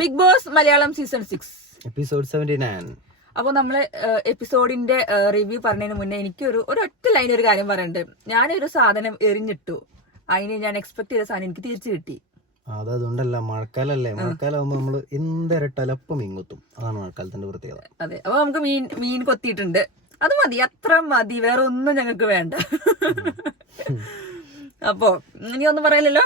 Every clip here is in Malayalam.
Big Boss Malayalam season 6 episode 79. അപ്പോൾ നമ്മള് എപ്പിസോഡിന്റെ റിവ്യൂ പറഞ്ഞതിന് മുന്നേ എനിക്കൊരു ഒറ്റ ലൈൻ ഒരു കാര്യം പറയുന്നുണ്ട്. ഞാനൊരു സാധനം എറിഞ്ഞിട്ടു, അതിന് ഞാൻ എക്സ്പെക്ട് ചെയ്ത സാധനം എനിക്ക് തിരിച്ചു കിട്ടി. അതുകൊണ്ടല്ല, മഴക്കാലല്ലേ, മഴക്കാലാവുമ്പോ നമ്മള് എന്തൊരട്ടലപ്പം മീൻകൊത്തും. അതാണ് മഴക്കാലത്തിന്റെ പ്രത്യേകത. അതെ, അപ്പൊ നമുക്ക് മീൻ കൊത്തിയിട്ടുണ്ട്, അത് മതി, അത്ര മതി, വേറെ ഒന്നും ഞങ്ങൾക്ക് വേണ്ട. അപ്പൊ ഇനി ഒന്നും പറയലല്ലോ,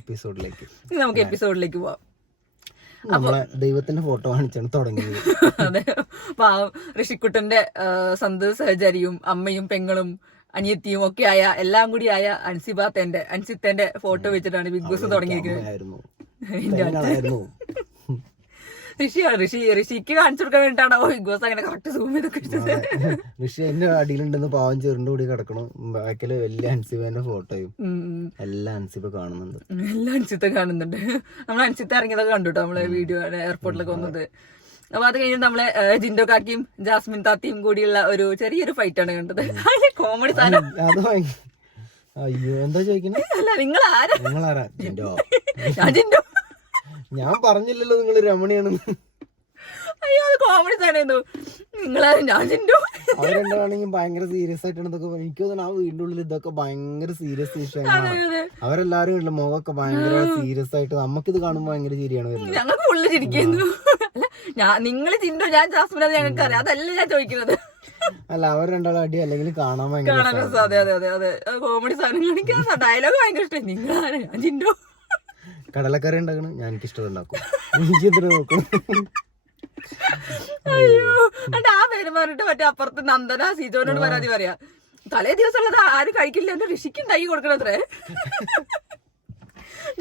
എപ്പിസോഡിലേക്ക് നമുക്ക് എപ്പിസോഡിലേക്ക് പോവാം. നമ്മളെ ദൈവത്തിന്റെ ഫോട്ടോ കാണിച്ചാണ് തുടങ്ങിയത്. അതെ, പാവം ഋഷിക്കുട്ടന്റെ സ്വന്തം സഹചരിയും അമ്മയും പെങ്ങളും അനിയത്തിയും ഒക്കെ ആയ എല്ലാം കൂടി ആയ അൻസിത്തേന്റെ ഫോട്ടോ വെച്ചിട്ടാണ് ബിഗ് ബോസ് തുടങ്ങിയിരിക്കുന്നത്. ഋഷിക്ക് കാണിച്ചു കൊടുക്കാൻ വേണ്ടിട്ടാണോ ബിഗ് ബോസ് അങ്ങനെ കറക്റ്റ് സൂം ചെയ്തൊക്കെ ഇട്ടത്? ഋഷി എന്റെ അടിയിലുണ്ടെന്ന് പാവം ചെറുണ്ട് കൂടി കിടക്കണം. ബാക്കില് വലിയ അൻസിബന്റെ ഫോട്ടോയും എല്ലാം അൻസിബ കാണുന്നുണ്ട്. എല്ലാം അൻസിത്തെ കാണുന്നുണ്ട്. നമ്മൾ അൻസിത്തെ ഇറങ്ങിയതൊക്കെ കണ്ടുട്ടോ, നമ്മള് വീഡിയോ എയർപോർട്ടിലൊക്കെ വന്നത്. അപ്പൊ അത് കഴിഞ്ഞിട്ട് നമ്മളെ ജിൻഡോ കാക്കിയും ജാസ്മിൻ താത്തിയും കൂടിയുള്ള ഒരു ചെറിയൊരു ഫൈറ്റ് ആണ് കണ്ടത്. കോമഡി സാധനം. അയ്യോ, എന്താ ചോദിക്കണേ? അല്ല, നിങ്ങളാരാ? ജിൻഡോ. ഞാൻ ജിൻഡോ. ഞാൻ പറഞ്ഞില്ലല്ലോ നിങ്ങള് രമണിയാണെന്ന്. അയ്യോ, അത് കോമഡി സാധനമായിരുന്നു. നിങ്ങളാരും ഞാൻ ജിൻഡോ. അവരെന്താണെങ്കിൽ ഭയങ്കര സീരിയസ് ആയിട്ടാണ് ഇതൊക്കെ. എനിക്ക് തോന്നുന്നു ആ വീടിന്റെ ഉള്ളിൽ ഇതൊക്കെ ഭയങ്കര സീരിയസ് വിഷയമാണ്. അവരെല്ലാരും ഉള്ള മുഖമൊക്കെ ഭയങ്കര സീരിയസ് ആയിട്ട്, നമുക്കിത് കാണുമ്പോ ഭയങ്കര ചിരിയാണ് വരുന്നത്. ഞങ്ങൾക്ക് ഉള്ളിൽ ചിരിക്കുന്നു. അല്ല, നിങ്ങള് ജിൻഡോ ഞാൻ ജാസ്മിൻ, അത് ഞങ്ങൾക്ക് അറിയാം, അതല്ല ഞാൻ ചോദിക്കുന്നത്. അല്ല, അവർ രണ്ടാളും അടി അല്ലെങ്കിൽ കാണാൻ ഭയങ്കര അതെ അതെ അതെ അതെ, കോമഡി സാധനം കാണിക്കാൻ ഡയലോഗ് ഭയങ്കര ഇഷ്ടം. നിങ്ങളാണ് ഞാൻ ജിൻഡോ. കടലക്കറി ഉണ്ടാക്കണം, ഞാൻ എനിക്ക് ഇഷ്ടം ഉണ്ടാക്കും. എനിക്ക് നോക്കണം. അയ്യോ, എന്നിട്ട് ആ പേര് പറഞ്ഞിട്ട് മറ്റേ അപ്പുറത്ത് നന്ദന സിജോനോട് പരാതി പറയാ, തലേ ദിവസം ഉള്ളത് ആരും കഴിക്കില്ല, എന്റെ ഋഷിക്ക് ഉണ്ടാക്കി കൊടുക്കണത്രേ.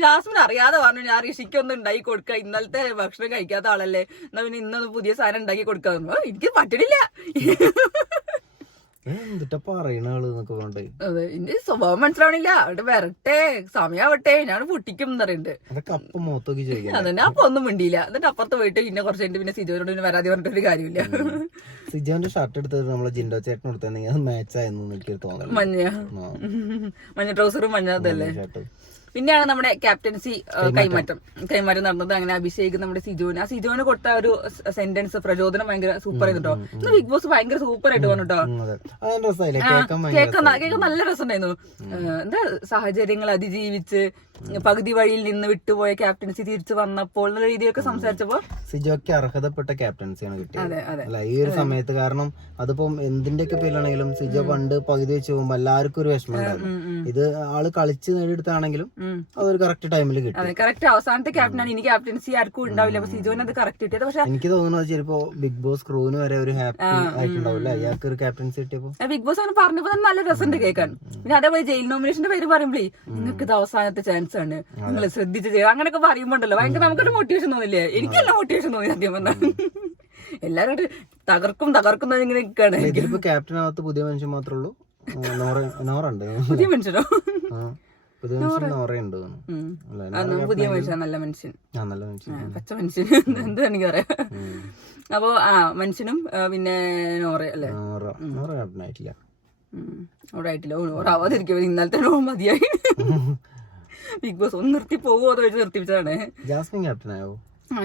ജാസ്മിൻ അറിയാതെ പറഞ്ഞു, ഞാൻ ഋഷിക്കൊന്നും ഉണ്ടാക്കി കൊടുക്ക, ഇന്നലത്തെ ഭക്ഷണം കഴിക്കാത്ത ആളല്ലേ, എന്നാ പിന്നെ ഇന്നൊന്ന് പുതിയ സാധനം ഉണ്ടാക്കി കൊടുക്കാന്ന്. എനിക്ക് പറ്റണില്ല. അതെ, ഇന്റെ സ്വഭാവം മനസ്സിലാവണില്ല. അവിടെ വരട്ടെ, സമയാവട്ടെ, ഞാൻ പൊട്ടിക്കും എന്ന് പറയുന്നുണ്ട്. അതന്നെ, അപ്പൊ ഒന്നും മിണ്ടിയില്ല. എന്നിട്ട് അപ്പുറത്ത് പോയിട്ട് പിന്നെ കുറച്ച് കഴിഞ്ഞിട്ട് പിന്നെ സിജോനോട് പിന്നെ വരാതി പറഞ്ഞിട്ടൊരു കാര്യമില്ല. സിജോന്റെ ഷർട്ട് എടുത്തത് നമ്മളെ ജിൻഡോ ചേട്ടൻ കൊടുത്തിട്ടുണ്ടെങ്കിൽ അത് മാച്ചായെന്ന് എനിക്ക് തോന്നുന്നു. മഞ്ഞ ട്രൗസറും മഞ്ഞതല്ലേ. പിന്നെയാണ് നമ്മുടെ ക്യാപ്റ്റൻസി കൈമാറ്റം നടന്നത്. അങ്ങനെ അഭിഷേക് നമ്മുടെ സിജോന് കൊടുത്ത ഒരു സെന്റൻസ് പ്രചോദനം ഭയങ്കര സൂപ്പർ ആയിരുന്നു കേട്ടോ. ഇന്ന് ബിഗ് ബോസ് ഭയങ്കര സൂപ്പർ ആയിട്ട് വന്നു കേട്ടോ. കേൾക്കാൻ നല്ല രസമുണ്ടായിരുന്നു. എന്താ സാഹചര്യങ്ങൾ അതിജീവിച്ച് പകുതി വഴിയിൽ നിന്ന് വിട്ടുപോയ ക്യാപ്റ്റൻസി തിരിച്ചു വന്നപ്പോൾ എന്നുള്ള രീതിയൊക്കെ സംസാരിച്ചപ്പോ സിജോക്ക് അർഹതപ്പെട്ട ക്യാപ്റ്റൻസിയാണ് കിട്ടിയത് അല്ല ഈ ഒരു സമയത്ത്. കാരണം അതിപ്പം എന്തിന്റെയൊക്കെ പേരിലാണെങ്കിലും സിജോ പണ്ട് പകുതി വെച്ച് പോകുമ്പോ എല്ലാവർക്കും ഒരു വിഷമം ഉണ്ടായിരുന്നു. ഇത് ആള് കളിച്ച് നേടിയെടുത്താണെങ്കിലും അതൊരു കറക്റ്റ് ടൈമിൽ കിട്ടും. കറക്റ്റ് അവസാനത്തെ ക്യാപ്റ്റനാണ്. ഇനി ക്യാപ്റ്റൻസി ആർക്കും ഉണ്ടാവില്ല. അപ്പൊ സിജോന് അത് കറക്റ്റ് കിട്ടിയത്. പക്ഷെ എനിക്ക് തോന്നുന്നത് ചിലപ്പോ ബിഗ് ബോസ് ക്രൂവിന് വരെ ഒരു ഹാപ്പി ആയിട്ടുണ്ടാവില്ല അയാൾക്ക് ഒരു ക്യാപ്റ്റൻസി കിട്ടിയപ്പോ. ബിഗ് ബോസ് അങ്ങനെ പറഞ്ഞപ്പോ തന്നെ നല്ല രസമുണ്ട് കേൾക്കാൻ. പിന്നെ അതേപോലെ ജയിൽ നോമിനേഷന്റെ പേര് പറയുമ്പോഴേ നിങ്ങൾക്ക് ഇത് അവസാനത്തെ ചാൻസ് ആണ്, നിങ്ങൾ ശ്രദ്ധിച്ച് ചെയ്യുക, അങ്ങനെയൊക്കെ പറയുമ്പോണ്ടല്ലോ ഭയങ്കര നമുക്കൊരു മോട്ടിവേഷൻ തോന്നില്ലേ? എനിക്കല്ല മോട്ടിവേഷൻ തോന്നി സത്യം പറഞ്ഞാൽ. എല്ലാരും തകർക്കും ഇങ്ങനെ നിൽക്കാണ്. ഇതിലിപ്പോ ക്യാപ്റ്റനകത്ത് പുതിയ മനുഷ്യൻ മാത്രമേ ഉള്ളൂ. നോറുണ്ട്. പുതിയ മനുഷ്യരോ? പുതിയ മനുഷ്യൻ നോറയുണ്ട്. പുതിയ മനുഷ്യൻ, നല്ല മനുഷ്യൻ, പച്ച മനുഷ്യൻ, എന്ത് വേണമെങ്കിൽ പറയാം. അപ്പൊ മനുഷ്യനും പിന്നെ നോറ അല്ലേ? നോറ ക്യാപ്റ്റനായിട്ടില്ല. അവിടെ ആയിട്ടില്ല. ഓടാവാതിരിക്കും. ഇന്നലത്തെ മതിയായി. ബിഗ് ബോസ് ഒന്ന് നിർത്തി പോകുമോ എന്ന് വെച്ച് നിർത്തിപ്പിച്ചതാണ്. ജാസ്മിൻ ക്യാപ്റ്റനായോ?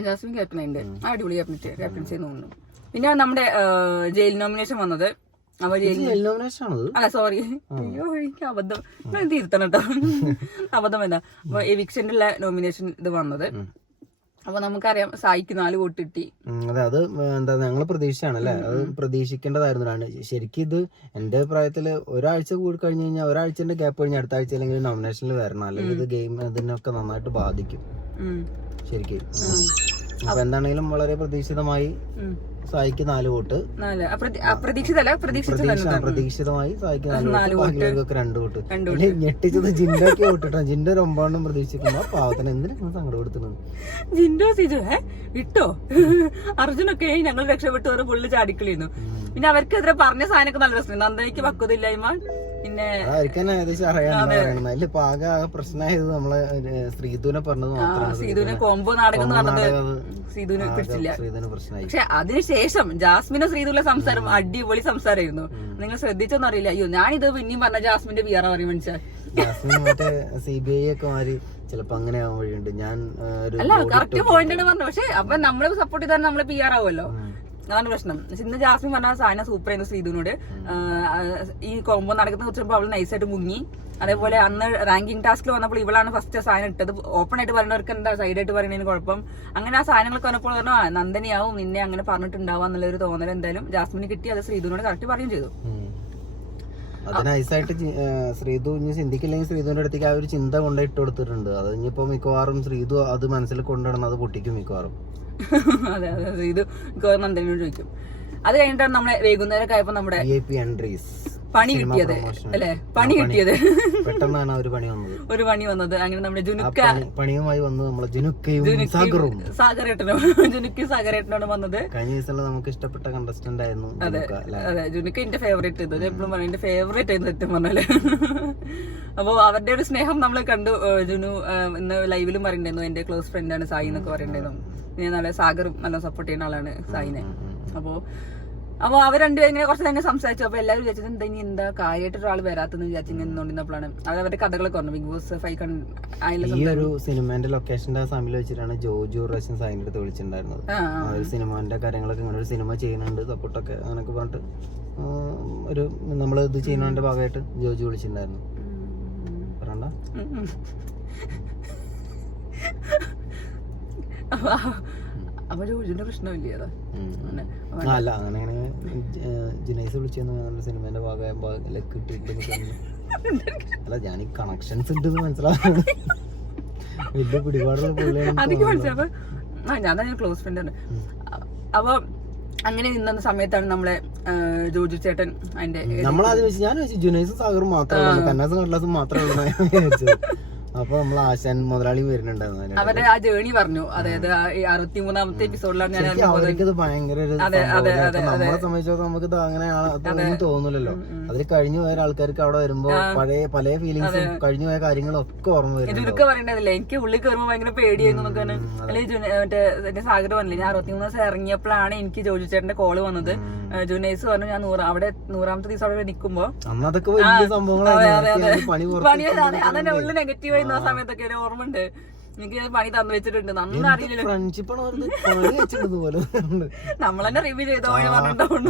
ജാസ്മിൻ ക്യാപ്റ്റനായിട്ടുണ്ട്. അടിപൊളി ക്യാപ്റ്റൻസി തോന്നുന്നു. പിന്നെ നമ്മുടെ ജയിൽ നോമിനേഷൻ വന്നത്. അല്ല സോറി, അയ്യോ എനിക്ക് അബദ്ധം തിരുത്തണം കേട്ടോ, അബദ്ധം എന്താ. അപ്പൊ എവിക്ഷന്റെ ഉള്ള നോമിനേഷൻ ഇത് വന്നത്. അപ്പൊ നമുക്കറിയാം സായിക്ക് 4 വോട്ട് കിട്ടി. അതെ, അത് എന്താ ഞങ്ങള് പ്രതീക്ഷിച്ചാണല്ലേ, അത് പ്രതീക്ഷിക്കേണ്ടതായിരുന്നു. ശരിക്കും ഇത് എന്റെ അഭിപ്രായത്തില് ഒരാഴ്ച കൂടി കഴിഞ്ഞ് കഴിഞ്ഞാൽ ഒരാഴ്ചന്റെ ഗ്യാപ്പ് കഴിഞ്ഞ് അടുത്ത ആഴ്ച അല്ലെങ്കിൽ നോമിനേഷനിൽ വരണം. അല്ലെങ്കിൽ ഇത് ഗെയിം ഇതിനൊക്കെ നന്നായിട്ട് ബാധിക്കും ശരിക്കും. അപ്പൊ എന്താണെങ്കിലും വളരെ പ്രതീക്ഷിതമായി സായിക്ക് 4 വോട്ട്. പ്രതീക്ഷിതമായി സായിക്ക് 4 വോട്ട്, 2 വോട്ട്. ഞെട്ടിച്ചത് ജിൻഡോക്ക് വോട്ടിട്ടോ. ജിൻഡോ ഒമ്പാണ്ടും പ്രതീക്ഷിക്കുമ്പോ പാവത്തിന് എന്തിനാണ് സങ്കടം കൊടുക്കുന്നത്? ജിൻഡോ സിജോ വിട്ടോ, അർജുനൊക്കെ ഞങ്ങൾ രക്ഷപ്പെട്ടു ഒരു പുള്ളി ചാടിക്കളിയുന്നു. പിന്നെ അവർക്കെതിരെ പറഞ്ഞ സാധനമൊക്കെ നല്ല രസം. നന്ദനയ്ക്ക് പക്വതയില്ലായ്മ, പിന്നെ ഏകദേശം അറിയാൻ അതില് പാക പ്രശ്നമായത് നമ്മളെ ശ്രീധുവിനെ പറഞ്ഞത് മാത്രമാണ്. ശ്രീധുവിനെ കോംബോ നാടകം എന്ന് പറഞ്ഞത് ശ്രീധുവിനെ പിടിച്ചില്ല. പക്ഷെ അതിനുശേഷം ജാസ്മിനും ശ്രീധുവിന്റെ സംസാരം അടിപൊളി സംസാരമായിരുന്നു. നിങ്ങൾ ശ്രദ്ധിച്ചോന്നും അറിയില്ല. അയ്യോ, ഞാനിത് പിന്നെയും പറഞ്ഞ ജാസ്മിന്റെ പിയാറ പറയും മനസ്സിലായി. ജാസ്മിൻ മറ്റേ CBI ഒക്കെ മാറി ചിലപ്പോ അങ്ങനെ ആവാൻ വഴിയുണ്ട്. ഞാൻ അല്ല കറക്റ്റ് പോയിന്റ് ആണ് പറഞ്ഞു. പക്ഷെ അപ്പൊ നമ്മള് സപ്പോർട്ട് ചെയ്താൽ നമ്മള് PR ആവുമല്ലോ, അതാണ് പ്രശ്നം. ഇന്ന് ജാസ്മിൻ പറഞ്ഞ സാധനം സൂപ്പർ ആയിരുന്നു ശ്രീധുവിനോട്. ഈ കോമ്പോ നടക്കുന്ന കുറിച്ചപ്പോ അവള് നൈസായിട്ട് മുങ്ങി. അതേപോലെ അന്ന് റാങ്കിങ് ടാസ്കിൽ വന്നപ്പോൾ ഇവളാണ് ഫസ്റ്റ് സാധനം ഇട്ടത്. ഓപ്പൺ ആയിട്ട് പറയുന്നവർക്ക് എന്താ സൈഡായിട്ട് പറയുന്നതിന് കുഴപ്പം. അങ്ങനെ ആ സാധനങ്ങളൊക്കെ വന്നപ്പോൾ പറഞ്ഞു നന്ദനിയാവും നിന്നെ അങ്ങനെ പറഞ്ഞിട്ടുണ്ടാവുക എന്നുള്ളൊരു തോന്നൽ എന്തായാലും ജാസ്മിന് കിട്ടി. അത് ശ്രീധുവിനോട് കറക്റ്റ് പറയുകയും ചെയ്തു. അത് നൈസായിട്ട് ശ്രീധു ഇനി ചിന്തിക്കില്ലെങ്കിൽ ശ്രീധുവിന്റെ അടുത്തേക്ക് ആ ഒരു ചിന്ത കൊണ്ട് ഇട്ട് കൊടുത്തിട്ടുണ്ട്. അത് ഇനിയിപ്പോ മിക്കവാറും ശ്രീധു അത് മനസ്സിൽ കൊണ്ടുനടന്ന് അത് പൊട്ടിക്കും മിക്കവാറും. അതെ അതെ, ശ്രീധു മിക്കവാറും നന്ദനോട് ചോദിക്കും. അത് കഴിഞ്ഞിട്ടാണ് നമ്മളെ വൈകുന്നേരം ആയപ്പോ നമ്മുടെ പണി കിട്ടിയത് അല്ലെ, പണി കിട്ടിയത് പെട്ടെന്നാണ് ഒരു പണി വന്നത്. ഒരു പണി വന്നത്. അങ്ങനെ നമ്മുടെ ജുനുക്ക പണിയുമായി വന്നത് നമ്മളെ ജുനുക്കയും സാഗരേട്ടനോട് വന്നത്. കഴിഞ്ഞ ദിവസം നമുക്ക് ഇഷ്ടപ്പെട്ട കണ്ടസ്റ്റന്റ് ആയിരുന്നു. അതെ അതെ, ജുനുക്ക എന്റെ ഫേവറേറ്റ് ഇത് എപ്പോഴും പറയും, എന്റെ ഫേവറേറ്റ് ആയിരുന്നു സത്യം പറഞ്ഞാല്. അപ്പൊ അവരുടെ ഒരു സ്നേഹം നമ്മൾ കണ്ടു. ജുനു ഇന്ന് ലൈവിലും പറയുന്നുണ്ടായിരുന്നു എന്റെ ക്ലോസ് ഫ്രണ്ട് ആണ് സായി എന്നൊക്കെ പറയുന്നുണ്ടായിരുന്നു. പിന്നെ നല്ല സാഗറും നല്ല സപ്പോർട്ട് ചെയ്യുന്ന ആളാണ് സായിനെ. അപ്പൊ അവർ രണ്ടുപേരും ഇങ്ങനെ കുറച്ച് തന്നെ സംസാരിച്ചു. അപ്പൊ എല്ലാവരും വിചാരിച്ചത് എന്താ ഇനി എന്താ കാര്യമായിട്ട് ഒരാൾ വരാത്തെന്ന് വിചാരിച്ചിങ്ങനെ നിന്നോണ്ടിരുന്നപ്പോഴാണ് അവരുടെ കഥകളൊക്കെ പറഞ്ഞു. ബിഗ് ബോസ് 5 ഈ ഒരു സിനിമന്റെ ലൊക്കേഷന്റെ സമയം വെച്ചിട്ടാണ് ജോജു റേഷൻ സായിന്റെ അടുത്ത് വിളിച്ചിട്ടുണ്ടായിരുന്നത്. ഒരു സിനിമന്റെ കാര്യങ്ങളൊക്കെ ഇങ്ങനെ ഒരു സിനിമ ചെയ്യുന്നുണ്ട് സപ്പോർട്ടൊക്കെ അങ്ങനൊക്കെ പറഞ്ഞിട്ട് ഒരു നമ്മൾ ഇത് ചെയ്യുന്നതിന്റെ ഭാഗമായിട്ട് ജോജു വിളിച്ചിട്ടുണ്ടായിരുന്നു. പറയണ്ട അപ്പൊ ജോജുവിന്റെ പ്രശ്നമില്ലേ അതാ? അല്ല അങ്ങനെ ജിനൈസ് വിളിച്ചെന്ന് സിനിമേന്റെ ഭാഗമായി കിട്ടിയിട്ട് അല്ല ഞാൻ ഈ കണക്ഷൻസ് ഉണ്ടെന്ന് മനസ്സിലാവുന്നത്. വലിയ പിടിപാടുള്ള അതൊക്കെ മനസ്സിലാവും. ഞാൻ തന്നെ ക്ലോസ് ഫ്രണ്ട് ആണ്. അപ്പൊ അങ്ങനെ നിന്ന സമയത്താണ് നമ്മളെ ജോജു ചേട്ടൻ അതിന്റെ നമ്മളാദ്യം ഞാൻ ജുനൈസും സാഗറും മാത്രമേ കന്നാസും കടലാസും മാത്രമേ വിചാരിച്ചത്. അപ്പൊ നമ്മൾ ആശാൻ മുതലാളി വരുന്നുണ്ടായിരുന്നു. അവരുടെ ആ ജേണി പറഞ്ഞു. അതായത് 63ാമത്തെ എപ്പിസോഡിലാണ് ഞാൻ അവർക്കത് ഭയങ്കര നമ്മളെ സംബന്ധിച്ചോളം നമുക്ക് അങ്ങനെയാണ് തോന്നില്ലല്ലോ. അതിൽ കഴിഞ്ഞു പോയ ആൾക്കാർക്ക് അവിടെ വരുമ്പോ പഴയ പല ഫീലിങ്സും കഴിഞ്ഞു പോയ കാര്യങ്ങളൊക്കെ ഓർമ്മ വരും. ജുനുക്ക പറയണ്ടതില്ലേ എനിക്ക് ഉള്ളിൽ കയറുമ്പോ ഭയങ്കര പേടിയായിരുന്നു എന്നൊക്കെ. അല്ലെങ്കിൽ മറ്റേ സാഗർ പറഞ്ഞില്ലേ ഞാൻ 63 ദിവസം ഇറങ്ങിയപ്പോഴാണ് എനിക്ക് ജോജു ചേട്ടന്റെ കോള് വന്നത്. ജുനൈസ് പറഞ്ഞു ഞാൻ അവിടെ 100ാമത്തെ ദിവസം അവിടെ നിൽക്കുമ്പോ അതെന്നെ ഉള്ളിൽ നെഗറ്റീവ് ആയിരുന്ന ആ സമയത്തൊക്കെ ഒരു ഓർമ്മ ഉണ്ട്. എനിക്ക് പണി തന്നു വെച്ചിട്ടുണ്ട്. നന്ന അറിയില്ലല്ലോ, നമ്മൾ തന്നെ റിവ്യൂ ചെയ്ത പോലെ പറഞ്ഞിട്ടുണ്ടാവും.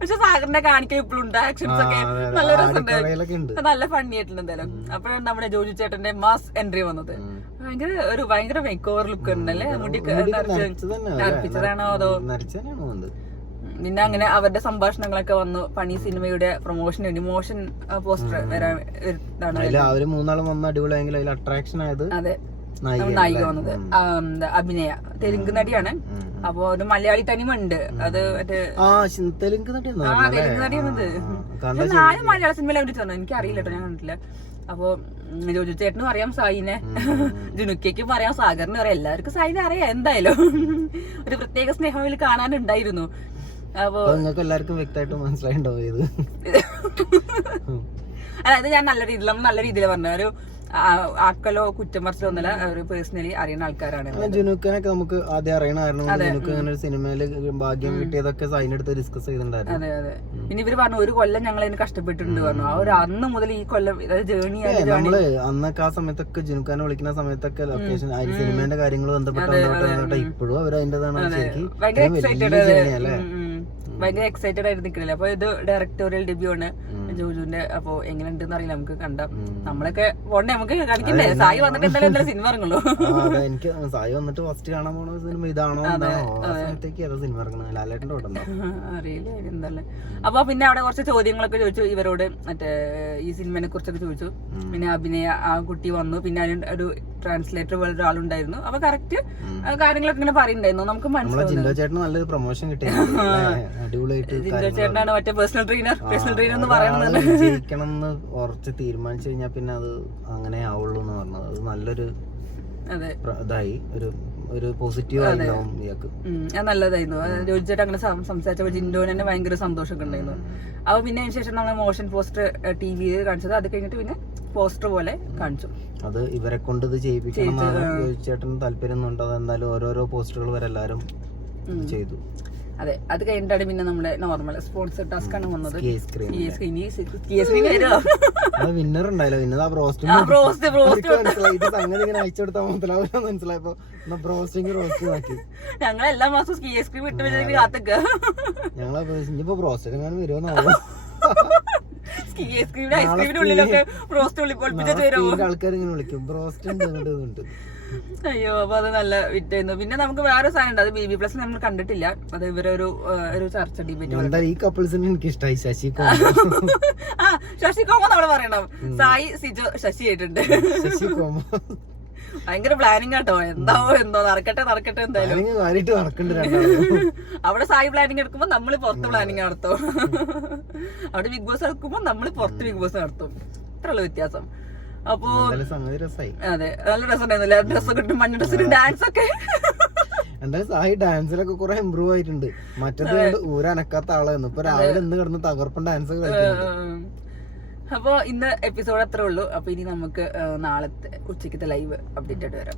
പക്ഷെ സാഗറിന്റെ കാണിക്കാൻ ഇപ്പോഴും ഉണ്ട്. ആക്ഷൻസ് ഒക്കെ നല്ല രസമുണ്ട്, നല്ല ഫണ്ണി ആയിട്ടുണ്ട് എന്തായാലും. അപ്പോഴാണ് നമ്മുടെ ജോജു ചേട്ടന്റെ മാസ് എൻട്രി വന്നത്. ഭയങ്കര മേക്ക് ഓവർ ലുക്ക് ഉണ്ടല്ലേ, മുടി നരപ്പിച്ചതാണോ അതോ. പിന്നെ അങ്ങനെ അവരുടെ സംഭാഷണങ്ങളൊക്കെ വന്നു. പണി സിനിമയുടെ പ്രൊമോഷൻ മോഷൻ പോസ്റ്റർ വരാൻ അതെ നായിക വന്നത് അഭിനയ തെലുങ്ക് നടിയാണ്. അപ്പൊ ഒരു മലയാളി തനിമുണ്ട്. അത് മറ്റേ തെലുങ്ക് നടിയാണത്. നാല് മലയാള സിനിമയിൽ അവർ തന്നു, എനിക്ക് അറിയില്ല കേട്ടോ, ഞാൻ കണ്ടിട്ടില്ല. അപ്പൊ ജോജു ചേട്ടനും അറിയാം സായിനെ, ജുനുക്കും അറിയാം, സാഗറിനും അറിയാം, എല്ലാവർക്കും സായിനെ അറിയാം. എന്തായാലും ഒരു പ്രത്യേക സ്നേഹം ഇതിൽ കാണാനുണ്ടായിരുന്നു. അപ്പൊ നിങ്ങൾക്ക് എല്ലാവർക്കും വ്യക്തമായിട്ട് മനസ്സിലായിണ്ടാവും. അതായത് ഞാൻ നല്ല രീതിയിൽ പറഞ്ഞ ഒരു ആക്കലോ കുറ്റം പറച്ചിലോ ഒന്നുമില്ല, ഒരു പേഴ്സണലി അറിയുന്ന ആൾക്കാരാണ്. ജുനുക്കിനൊക്കെ നമുക്ക് ആദ്യം അറിയണമായിരുന്നു. സിനിമയില് ഭാഗ്യം കിട്ടിയതൊക്കെ സൈനടുത്ത് ഡിസ്കസ് ചെയ്തിട്ടുണ്ടായിരുന്നു. അതെ അതെ. പിന്നെ ഇവര് പറഞ്ഞു ഒരു കൊല്ലം ഞങ്ങൾ ഇതിന് കഷ്ടപ്പെട്ടിട്ടുണ്ട് പറഞ്ഞു. ആ ഒരു അന്ന് മുതൽ ഈ കൊല്ലം ജേണി നമ്മള് അന്നൊക്കെ ആ സമയത്തൊക്കെ ജുനുക്കാനെ വിളിക്കുന്ന സമയത്തൊക്കെ ലൊക്കേഷൻ സിനിമേന്റെ കാര്യങ്ങൾ ബന്ധപ്പെട്ട ഇപ്പോഴും അവർ അതിന്റേതാണ് ഭയങ്കര എക്സൈറ്റഡ് ആയിട്ട് നിൽക്കണില്ല. അപ്പൊ ഇത് ഡയറക്ടോറിയൽ ഡെബ്യൂ ആണ് ജോജുവിന്റെ. അപ്പൊ എങ്ങനെ ഉണ്ടെന്ന് അറിയില്ല, നമുക്ക് കണ്ടാം. നമ്മളൊക്കെ പോണ്ടേ, നമുക്ക് കാണിക്കണ്ടേ. സായി വന്നിട്ട് എന്തായാലും സിനിമ ഇറങ്ങുള്ളൂ. എനിക്ക് സായി വന്നിട്ട് ഫസ്റ്റ് കാണാൻ പോണ സിനിമ ഇതാണോ സിനിമ ഇറങ്ങണം. ലാലേട്ടൻ്റെ അറിയില്ല എന്തായാലും. അപ്പൊ പിന്നെ അവിടെ കുറച്ച് ചോദ്യങ്ങളൊക്കെ ചോദിച്ചു ഇവരോട്, മറ്റേ ഈ സിനിമയെ കുറിച്ചൊക്കെ ചോദിച്ചു. പിന്നെ അഭിനയ ആ കുട്ടി വന്നു, പിന്നെ അതിന് ഒരു ട്രാൻസ്ലേറ്റർ പോലെ ഒരാളുണ്ടായിരുന്നു. അപ്പൊ കറക്റ്റ് കാര്യങ്ങളൊക്കെ ഇങ്ങനെ പറയുന്നുണ്ടായിരുന്നു. നമുക്ക് മനസ്സിലാവും. നല്ലൊരു പ്രൊമോഷൻ കിട്ടിയത് ചേട്ടനാണ് മറ്റേ പേഴ്സണൽ ട്രെയിനർ എന്ന് പറയുന്നത്. ജയിക്കണമെന്ന് കുറച്ച് തീരുമാനിച്ചു കഴിഞ്ഞാൽ പിന്നെ അത് അങ്ങനെ ആവുള്ളൂ എന്ന് പറഞ്ഞത് അത് നല്ലൊരു ഇതായി, ഒരു പോസിറ്റീവ് ആയിരുന്നു. നല്ലതായിരുന്നു. ജോജിച്ചേട്ടൻ അങ്ങനെ സംസാരിച്ചപ്പോൾ ജിൻഡോന് തന്നെ ഭയങ്കര സന്തോഷമൊക്കെ ഉണ്ടായിരുന്നു. അപ്പൊ പിന്നെ അതിന് ശേഷം നമ്മൾ മോഷൻ പോസ്റ്റർ ടിവിയിൽ കാണിച്ചത്. അത് കഴിഞ്ഞിട്ട് പിന്നെ പോസ്റ്റർ പോലെ കാണിച്ചു. അത് ഇവരെ കൊണ്ട് ഇത് ചെയ്യിപ്പിക്കണം ജോജിച്ചേട്ടന് താല്പര്യം ഉണ്ടോ. എന്തായാലും ഓരോരോ പോസ്റ്ററുകൾ വരെ എല്ലാരും ചെയ്തു. അതെ, അത് കഴിഞ്ഞിട്ടാണ് പിന്നെ നമ്മുടെ നോർമൽ സ്പോൺസർ ടാസ്ക് ആണ് വന്നത്. വിന്നർ ഉണ്ടായില്ല, വിന്നർ ആ ബ്രോസ്റ്റ് സംഗതി ഇങ്ങനെ അയച്ചു കൊടുത്താൽ മനസ്സിലാവില്ല. മനസ്സിലായപ്പോ ബ്രോസ്റ്റിംഗ് ആക്കി. ഞങ്ങൾ എല്ലാ മാസവും സ്കീ ഐസ്ക്രീം വിട്ട് വെച്ചിട്ട് കാത്തൊക്കെ ഞങ്ങളെ ഇനിയിപ്പോ ബ്രോസ്റ്റ് എങ്ങാനും വരുമോ സ്കീ ഐസ്ക്രീമിന്റെ ഐസ്ക്രീമിന്റെ ഉള്ളിലൊക്കെ ബ്രോസ്റ്റ് ഉള്ളിപ്പൊളിപ്പിച്ചു വരുമോ ആൾക്കാർ ഇങ്ങനെ വിളിക്കും ബ്രോസ്റ്റ് ഉണ്ട്. അയ്യോ, അപ്പൊ അത് നല്ല വിറ്റായിരുന്നു. പിന്നെ നമുക്ക് വേറെ സാധനം ഉണ്ട്, അത് BB Plus നമ്മൾ കണ്ടിട്ടില്ല. അത് ഇവരൊരു ചർച്ച ഡിബേറ്റ്. ഈ കപ്പിൾസിന് എനിക്ക് ഇഷ്ടമായി. ശശി ശശി കോമ നമ്മള് പറയണം. സായി സിജോ ശശി ആയിട്ടുണ്ട്. ഭയങ്കര പ്ലാനിങ് ആട്ടോ. എന്തോ നടക്കട്ടെ എന്തായാലും. അവിടെ സായി പ്ലാനിങ് എടുക്കുമ്പോ നമ്മള് പുറത്ത് പ്ലാനിങ് നടത്തും. അവിടെ ബിഗ് ബോസ് എടുക്കുമ്പോ നമ്മള് പുറത്ത് ബിഗ് ബോസ് നടത്തും. ഇത്രയുള്ള വ്യത്യാസം. അപ്പൊ അതെ, നല്ല രസമുണ്ടായിരുന്നില്ല? ഡ്രസ്സൊക്കെ ഇട്ട് മഞ്ഞ ഡ്രസ്സിന് ഡാൻസ് ഒക്കെ. എന്തായാലും സായി ഡാൻസിലൊക്കെ കുറെ ഇമ്പ്രൂവ് ആയിട്ടുണ്ട്. മറ്റേത് ഊരനക്കാത്ത ആളായിരുന്നു, ഇപ്പൊ രാവിലെ ഇന്ന് കിടന്ന് തകർപ്പൻ ഡാൻസ് ഒക്കെ കളിക്കുന്നുണ്ട്. അപ്പൊ ഇന്ന് എപ്പിസോഡ് അത്രേ ഉള്ളൂ. അപ്പൊ ഇനി നമുക്ക് നാളത്തെ ഉച്ചക്കത്തെ ലൈവ് അപ്ഡേറ്റ് ആയിട്ട് വരാം.